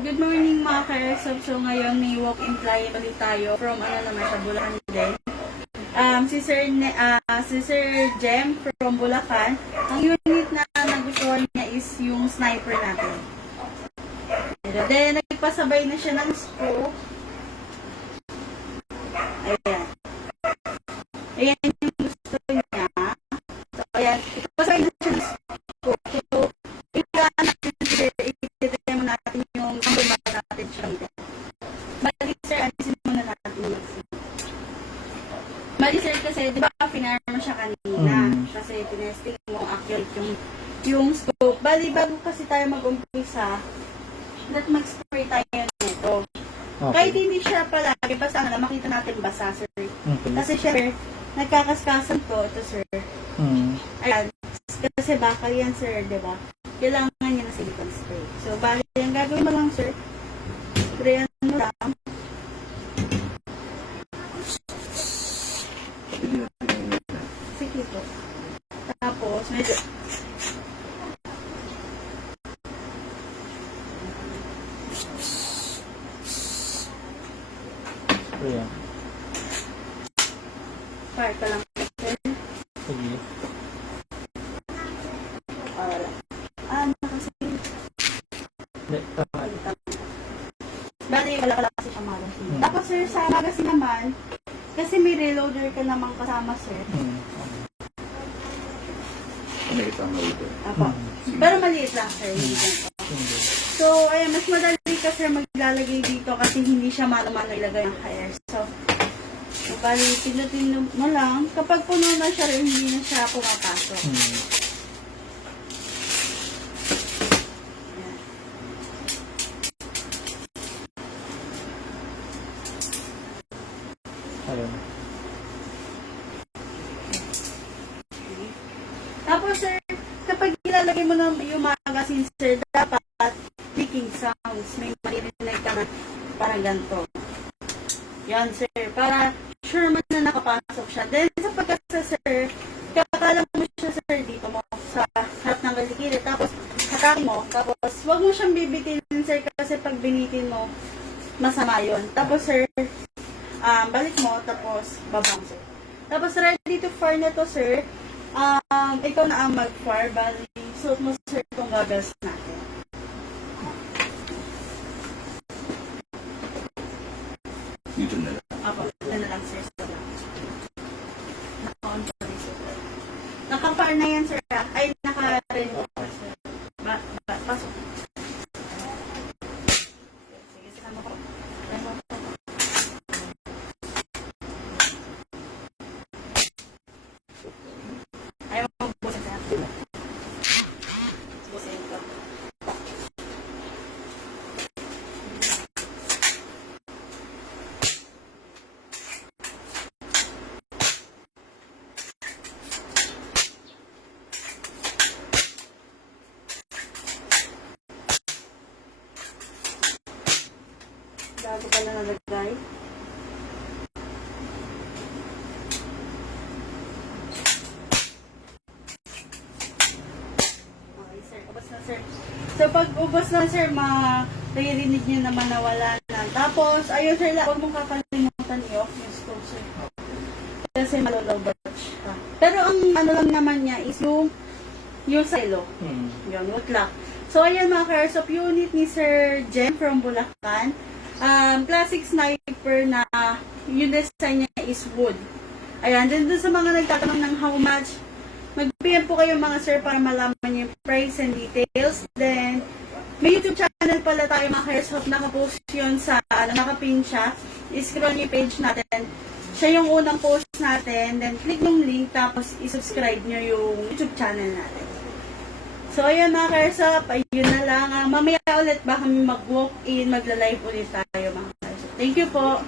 Good morning mga ka-airsoft. So ngayon may walk-in client ulit tayo from sa Bulacan din. Si Sir Jem from Bulacan. Ang unit na nagustuhan niya is yung sniper natin. Then nagpasabay na siya ng scope. Ayan. Ayan yung gusto niya. So ayan, nagpasabay na siya ng scope. So, i-demo natin yung number natin siya. Bali sir, alisin muna natin yung Bali sir kasi, di ba, pinarma siya kanina. Kasi tinesting mo accurate yung scope. Bali, bago kasi tayo mag-umpisa, mag-spray tayo nito. Okay. Kahit hindi siya palagi, basta makita natin basa, sir. Okay. Kasi siya, nagkakaskasan to, ito, sir. Ayan. Kasi bakal yan, sir, di ba? Kailangan niya na silicone spray. So, bali, yung gagawin mo lang, sir. Sprayan mo lang. Sige po. Tapos, medyo... Ayan. Fire ka lang, sir. Sige. Wala. Kasi... Bali, wala ka lang kasi siya magazine. Tapos, sir, sa magazine naman, kasi may reloader ka namang kasama, sir. Maliit ang reloader. Apo. Pero maliit lang, sir. So, ayan, mas madali ka, sir, maglalagay dito kasi hindi siya malamang ilagay ang hair. So, bali, pinutin mo lang. Kapag puno na siya, hindi na siya pumapasok. Ayan. Tapos, sir, kapag ilalagay mo na yung magazine, sir, dapat clicking sounds. May maririnig ka na parang ganito. Yan, sir. Para sure man na nakapasok siya. Then, sa pagkasa, sir, kakalang mo siya, sir, dito mo sa harap ng galikiri. Tapos, hatakin mo. Tapos, wag mo siyang bibitin, sir, kasi pag binitin mo, masama yun. Tapos, sir, balik mo, tapos babang, sir. Tapos, ready to fire na to, sir. Ikaw na ang mag-fire. Bali, suot mo, sir, itong goggles natin. Dito na lang. Apo, na lang, sir. Naka-on pa rin, sir. Naka-fire na yan, sir. Ay, naka-ready po, sir. Pasok. Sige, sama ko. Ayaw mo busin sa akin. Busin ko. Bago pala nalagay. Okay, sir. Ubos na, sir. So, pag ubos na, sir, maririnig nyo naman na wala na. Tapos, ayun, sir, huwag mong kakalimutan i-off yung scope, sir. Kasi malolobotch ka. Pero ang ano lang naman niya is yung silo. Yun, wood lock. So, ayan mga ka-airsoft unit ni Sir Jem from Bulacan. Classic sniper na yung design niya is wood. Ayan, din sa mga nagtatanong ng how much, mag-PM po kayo mga sir para malaman niyo yung price and details. Then, may YouTube channel pala tayo mga ka-airsoft, nakapost yun sa, nakapin siya. I-scroll niyo yung page natin. Siya yung unang post natin. Then, click yung link, tapos i-subscribe niyo yung YouTube channel natin. So, ayan mga ka-airsoft, ayun na lang. Mamaya ulit ba kami mag-walk-in, magla-live ulit tayo mga ka-airsoft. Thank you po.